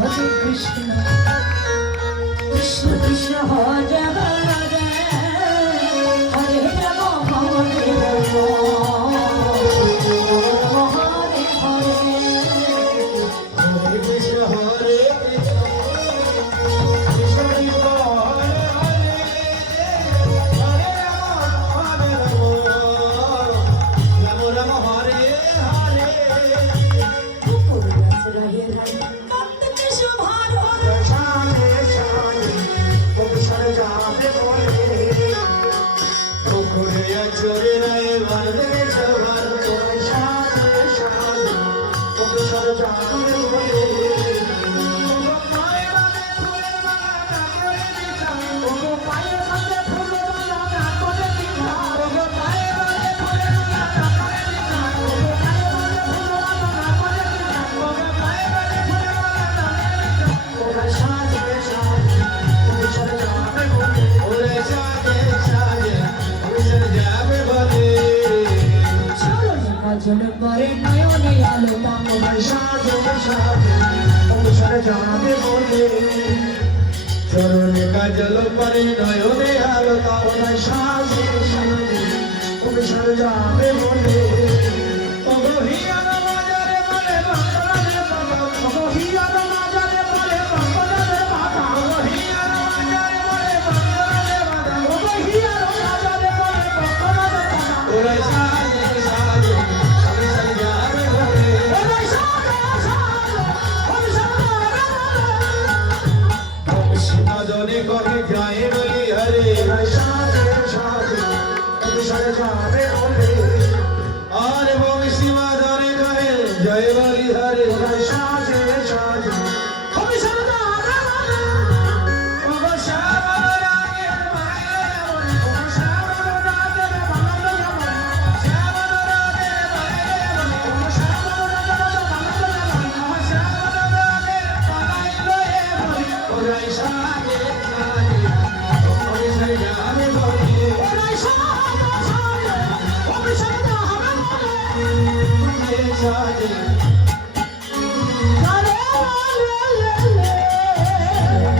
হরে কৃষ্ণ কৃষ্ণ কৃষ্ণ হরে হরে হরে রাম হরে রাম হরে হরে হরে কৃষ্ণ হরে কৃষ্ণ কৃষ্ণ কৃষ্ণ হরে হরে হরে রাম রাম হরে হরে পুরুষ রহে রাই ভক্ত কৃষ্ণ ভার হরে শানে শানে অবসর যাবে বলে পুকুরে চরে রায় বলবে জবার শানে শানে অবসর যাবে বলে কাজল করে নয়নে আলো দাম যাবে বলে চরণে কাজল পরে নয়নে আলো তাওনা সাজে সাজে অবসর যাবে বলে অগহিয়ার বাজারে বলে বাংলাদেশ বাবা অগহিয়ার বাজারে বলে বাংলাদেশ বাবা অগহিয়ার বাজারে বলে বাংলাদেশ বাবা অগহিয়ার বাজারে বলে বাংলাদেশ বাবা ওরে সাজে সাজে অবসর যাবে বলে ওরে সাজে সাজে অবসর যাবে বলে শিবাজনে কহে যায় বলি হরে সাজে সাজে অবসর যাবে বলে আর বংশী মাধরে কহে জয় বলি হরে সাজে সাজে অবসর যাবে বলে ওগো শ্যামল রাগের মায়ের বলে ওগো শ্যামল রাগের মায়ের বলে শ্যামল রাগের মায়ের বলে ওগো শ্যামল রাগের মায়ের বলে ওগো শ্যামল রাগের মায়ের বলে ওরে সাজে সাজে অবসর যাবে বলে ওরে সাজে সাজে অবসর যাবে বলে সাজে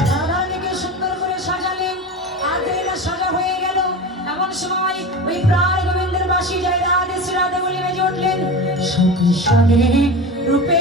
রাধারানীকে সুন্দর করে সাজালেন আর দেনা সাজা হয়ে গেল এমন সময় ওই প্রাণ গোবিন্দের বাসি জয় রাধে শ্রী রাধে বলে বেজে উঠলেন সতী সনে রূপে